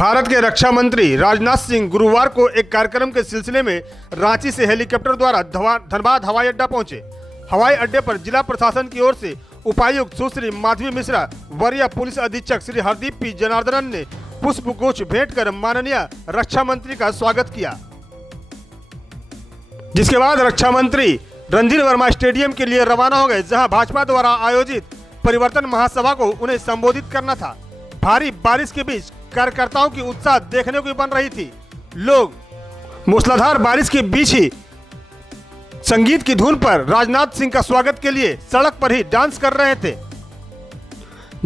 भारत के रक्षा मंत्री राजनाथ सिंह गुरुवार को एक कार्यक्रम के सिलसिले में रांची से हेलीकॉप्टर द्वारा धनबाद हवाई अड्डा पहुंचे। हवाई अड्डे पर जिला प्रशासन की ओर से उपायुक्त सुश्री माधवी मिश्रा, वरीय पुलिस अधीक्षक श्री हरदीप पी जनार्दनन ने पुष्प गुच्छ भेंट कर माननीय रक्षा मंत्री का स्वागत किया, जिसके बाद रक्षा मंत्री रणधीर वर्मा स्टेडियम के लिए रवाना हो गए, जहां भाजपा द्वारा आयोजित परिवर्तन महासभा को उन्हें संबोधित करना था। भारी बारिश के बीच कार्यकर्ताओं की उत्साह देखने को बन रही थी। लोग मूसलाधार बारिश के बीच ही संगीत की धुन पर राजनाथ सिंह का स्वागत के लिए सड़क पर ही डांस कर रहे थे।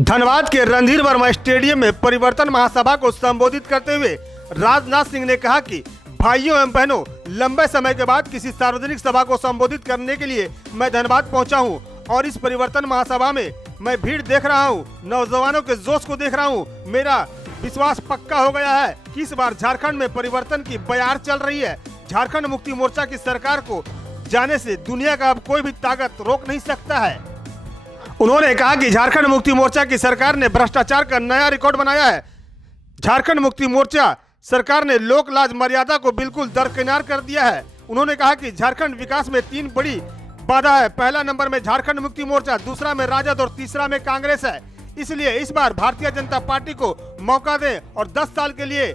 धनबाद के रणधीर वर्मा स्टेडियम में परिवर्तन महासभा को संबोधित करते हुए राजनाथ सिंह ने कहा कि भाइयों एवं बहनों, लंबे समय के बाद किसी सार्वजनिक सभा को संबोधित करने के लिए मैं धनबाद पहुंचा हूं और इस परिवर्तन महासभा में मैं भीड़ देख रहा हूं, नौजवानों के जोश को देख रहा हूं। मेरा विश्वास पक्का हो गया है कि इस बार झारखंड में परिवर्तन की बयार चल रही है। झारखंड मुक्ति मोर्चा की सरकार को जाने से दुनिया का अब कोई भी ताकत रोक नहीं सकता है। उन्होंने कहा कि झारखंड मुक्ति मोर्चा की सरकार ने भ्रष्टाचार का नया रिकॉर्ड बनाया है। झारखंड मुक्ति मोर्चा सरकार ने लोक लाज मर्यादा को बिल्कुल दरकिनार कर दिया है। उन्होंने कहा कि झारखंड विकास में 3 बड़ी बाधा है। पहला नंबर में झारखंड मुक्ति मोर्चा, दूसरा में राजद और तीसरा में कांग्रेस है। इसलिए इस बार भारतीय जनता पार्टी को मौका दें और 10 साल के लिए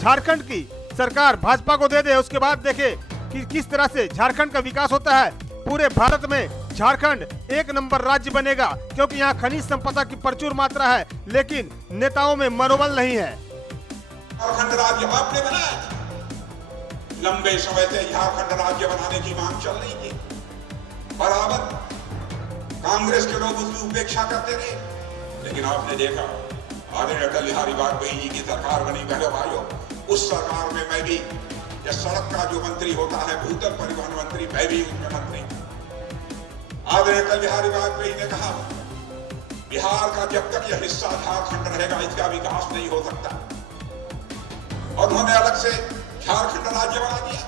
झारखंड की सरकार भाजपा को दे दे। उसके बाद देखें कि किस तरह से झारखंड का विकास होता है। पूरे भारत में झारखंड 1 नंबर राज्य बनेगा, क्योंकि यहाँ खनिज संपदा की प्रचुर मात्रा है, लेकिन नेताओं में मनोबल नहीं है। झारखंड राज्य आपने बनाया था। लंबे समय से झारखंड राज्य बनाने की मांग चल रही थी। बराबर कांग्रेस के लोग उसकी उपेक्षा करते रहे, लेकिन आपने देखा आदरणीय अटल बिहारी वाजपेयी जी की सरकार बनी। बहनों भाइयों, उस सरकार में मैं भी, यह सड़क का जो मंत्री होता है, भूतल परिवहन मंत्री, मैं भी उसमें मंत्री। आदरणीय अटल बिहारी वाजपेयी ने कहा, बिहार का जब तक यह हिस्सा झारखंड रहेगा, इसका विकास नहीं हो सकता। और उन्होंने अलग से झारखंड राज्य बना दिया।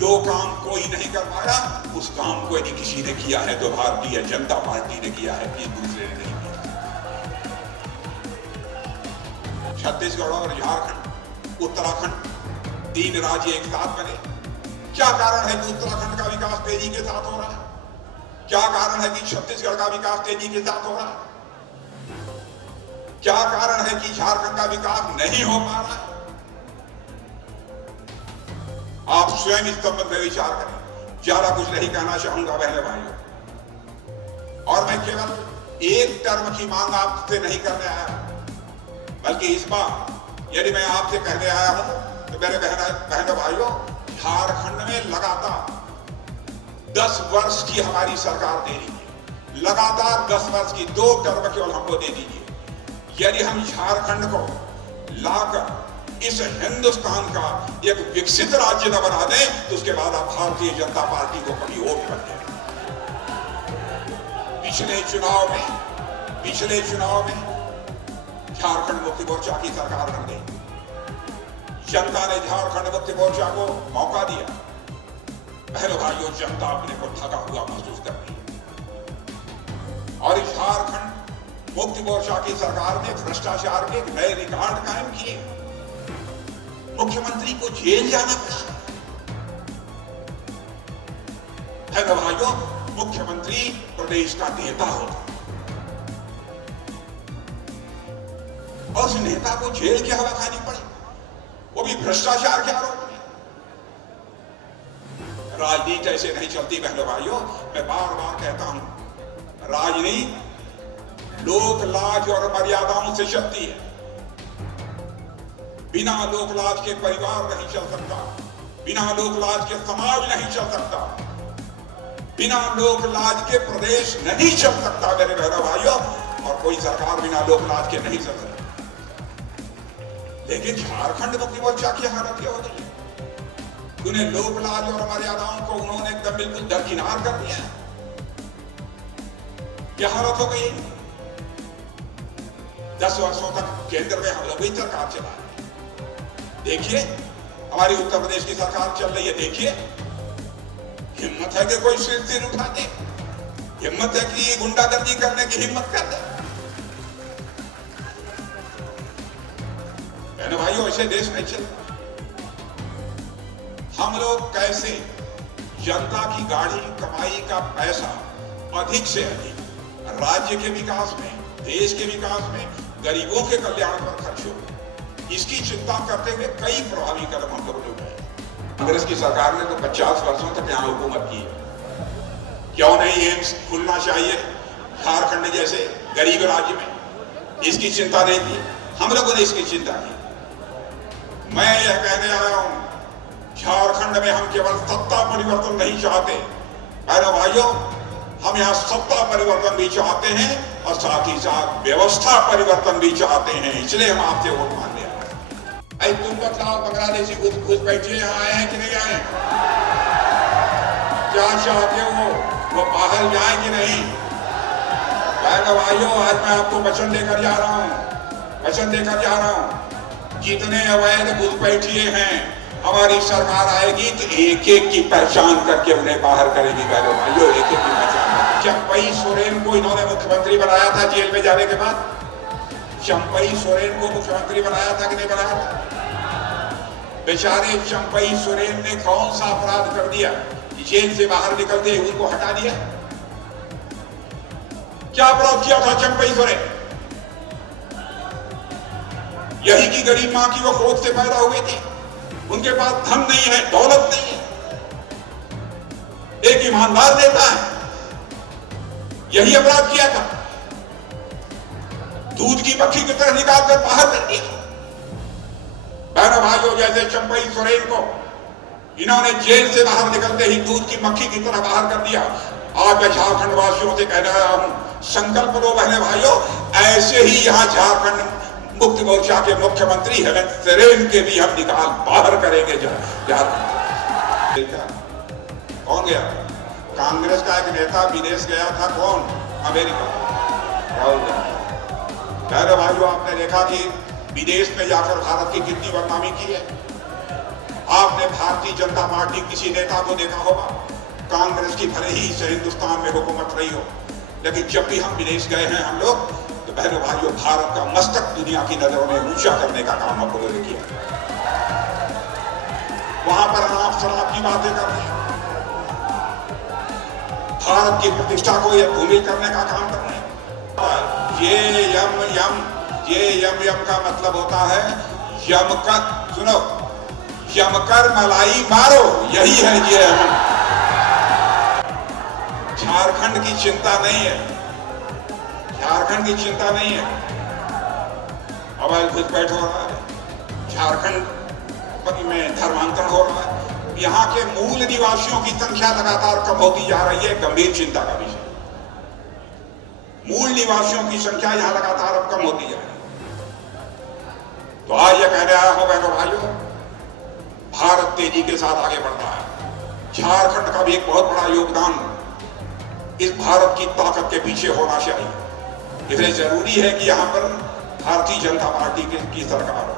जो काम कोई नहीं कर पाया, उस काम को यदि किसी ने किया है तो भारतीय जनता पार्टी ने किया है, कि दूसरे ने नहीं किया। छत्तीसगढ़ और झारखंड, उत्तराखंड, 3 राज्य एक साथ बने। क्या कारण है कि उत्तराखंड का विकास तेजी के साथ हो रहा है? क्या कारण है कि छत्तीसगढ़ का विकास तेजी के साथ हो रहा है? क्या कारण है कि झारखंड का विकास नहीं हो पा रहा है? आप स्वयं इस संबंध में विचार करें। ज्यादा कुछ नहीं कहना चाहूंगा बहनों भाइयों, और मैं केवल एक टर्म की मांग आपसे नहीं करने आया, बल्कि इस बार यदि मैं आपसे कहने आया हूं तो मेरे बहनों भाइयों, झारखंड में लगातार 10 वर्ष की हमारी सरकार दे रही है। लगातार 10 वर्ष की 2 टर्म केवल हमको दे दीजिए। यदि हम झारखंड को लाकर इस हिंदुस्तान का एक विकसित राज्य न बना दें, तो उसके बाद आप भारतीय जनता पार्टी को कभी वोट मत दें। पिछले चुनाव में झारखंड मुक्ति मोर्चा की सरकार बन गई। जनता ने झारखंड मुक्ति मोर्चा को मौका दिया। बहनों भाइयों, जनता अपने को ठगा हुआ महसूस कर रही है, और इस झारखंड मुक्ति मोर्चा की सरकार ने भ्रष्टाचार के एक नए रिकॉर्ड कायम किए। मुख्यमंत्री को जेल जाना पड़ा। है भाइयों, मुख्यमंत्री प्रदेश का नेता होता, और उस नेता को जेल की हवा खानी पड़ी, वो भी भ्रष्टाचार के आरोप में। राजनीति ऐसे नहीं चलती बहनों भाइयों। मैं बार बार कहता हूं, राजनीति लोक लाज और मर्यादाओं से चलती है। बिना लोकलाज के परिवार नहीं चल सकता, बिना लोकलाज के समाज नहीं चल सकता, बिना लोकलाज के प्रदेश नहीं चल सकता मेरे बहनों भाइयों, और कोई सरकार बिना लोकलाज के नहीं चल सकती। लेकिन झारखंड मुक्ति मोर्चा की हालत क्या हो गई? उन्हें लोकलाज और मर्यादाओं को उन्होंने एकदम बिल्कुल दरकिनार कर दिया। क्या हालत हो गई? 10 वर्षों तक केंद्र में हम लोग ही सरकार चला। देखिए, हमारी उत्तर प्रदेश की सरकार चल रही है। देखिए, हिम्मत है कि कोई सिर उठा दे, हिम्मत है कि गुंडागर्दी करने की हिम्मत कर दे। बहनों भाइयों, ऐसे देश में चल हम लोग कैसे जनता की गाढ़ी कमाई का पैसा अधिक से अधिक राज्य के विकास में, देश के विकास में, गरीबों के कल्याण पर खर्च हो, इसकी चिंता करते हुए कई प्रभावी कदम हम लोग उठाए। कांग्रेस की सरकार ने तो 50 वर्षों तक यहाँ हुकूमत की है। क्यों नहीं एम्स खुलना चाहिए झारखंड जैसे गरीब राज्य में? इसकी चिंता नहीं की, हम लोगों ने इसकी चिंता की। मैं यह कहने आया हूं, झारखंड में हम केवल सत्ता परिवर्तन नहीं चाहते बहनों भाइयों, हम यहाँ सत्ता परिवर्तन भी चाहते हैं और साथ ही साथ व्यवस्था परिवर्तन भी चाहते हैं। इसलिए हम आपसे वोट मांगने आए। तुम बताओ, बांग्लादेशी घुस बैठिए यहाँ आए हैं कि नहीं आए? क्या चाहते हो वो बाहर जाए कि नहीं? बहनों भाइयों, आज मैं आपको वचन देकर जा रहा हूँ, वचन देकर जा रहा हूँ, जितने अवैध घुसपैठिए हैं हमारी सरकार आएगी तो एक एक की पहचान करके उन्हें बाहर करेगी। बहनों भाइयों, एक एक की पहचान। चंपई सोरेन को इन्होंने मुख्यमंत्री बनाया था जेल में जाने के बाद। चंपई सोरेन को मुख्यमंत्री बनाया था कि नहीं बनाया था? बेचारे चंपई सोरेन ने कौन सा अपराध कर दिया जेल से बाहर निकलते ही उनको हटा दिया? क्या अपराध किया था चंपई सोरेन? यही की गरीब मां की वो खोज से पैदा हुए थे, उनके पास धन नहीं है, दौलत नहीं है, एक ईमानदार नेता है, यही अपराध किया था। दूध की मक्खी की तरह निकाल कर बाहर कर दिया। बहनों भाइयों, जैसे चंपई सोरेन को इन्होंने जेल से बाहर निकलते ही दूध की मक्खी की तरह बाहर कर दिया। आज मैं झारखंड वासियों से कह रहा हूं, संकल्प लो बहनों भाइयों, ऐसे ही यहां झारखंड मुक्ति मोर्चा के मुख्यमंत्री हेमंत सोरेन के भी हम निकाल बाहर करेंगे। कौन गया? कांग्रेस का एक नेता विदेश गया था, कौन? अमेरिका, राहुल गांधी। बहनों भाइयों, आपने देखा कि विदेश में जाकर भारत की कितनी बदनामी की है। आपने भारतीय जनता पार्टी किसी नेता को देखा होगा? कांग्रेस की भले ही इस हिंदुस्तान में हुकूमत रही हो, लेकिन जब भी हम विदेश गए हैं हम लोग, तो बहनों भाइयों, भारत का मस्तक दुनिया की नजरों में ऊंचा करने का काम हम लोगों ने किया। वहां पर आप शराब की बातें कर रहे हैं, भारत की प्रतिष्ठा को यह धूमिल करने का काम कर रहे हैं। ये यम का मतलब होता है यमकर, सुनो, यमकर मलाई मारो, यही है ये यम। झारखंड की चिंता नहीं है, झारखंड की चिंता नहीं है। अवैध घुसपैठ हो रहा है, झारखंड में धर्मांतरण हो रहा है, यहाँ के मूल निवासियों की संख्या लगातार कम होती जा रही है, गंभीर चिंता का विषय। मूल निवासियों की संख्या यहाँ लगातार अब कम होती जा रही है। तो आज यह कहने आया हूं बहनों भाइयों, भारत तेजी के साथ आगे बढ़ रहा है। झारखंड का भी एक बहुत बड़ा योगदान इस भारत की ताकत के पीछे होना चाहिए। इसलिए जरूरी है कि यहाँ पर भारतीय जनता पार्टी की सरकार हो।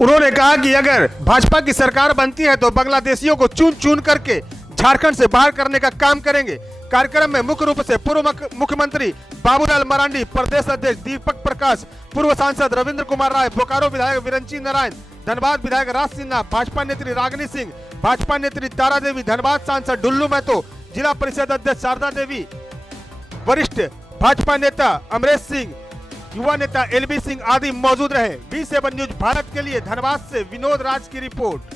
उन्होंने कहा कि अगर भाजपा की सरकार बनती है तो बांग्लादेशियों को चुन चुन करके झारखंड से बाहर करने का काम करेंगे। कार्यक्रम में मुख्य रूप से पूर्व मुख्यमंत्री बाबूलाल मरांडी, प्रदेश अध्यक्ष दीपक प्रकाश, पूर्व सांसद रविंद्र कुमार राय, बोकारो विधायक विरंची नारायण, धनबाद विधायक राज सिन्हा, भाजपा नेत्री रागिनी सिंह, भाजपा नेत्री तारा देवी, धनबाद सांसद डुल्लू महतो, जिला परिषद अध्यक्ष शारदा देवी, वरिष्ठ भाजपा नेता अमरेश सिंह, युवा नेता एलबी सिंह आदि मौजूद रहे। V7 न्यूज भारत के लिए धनबाद से विनोद राज की रिपोर्ट।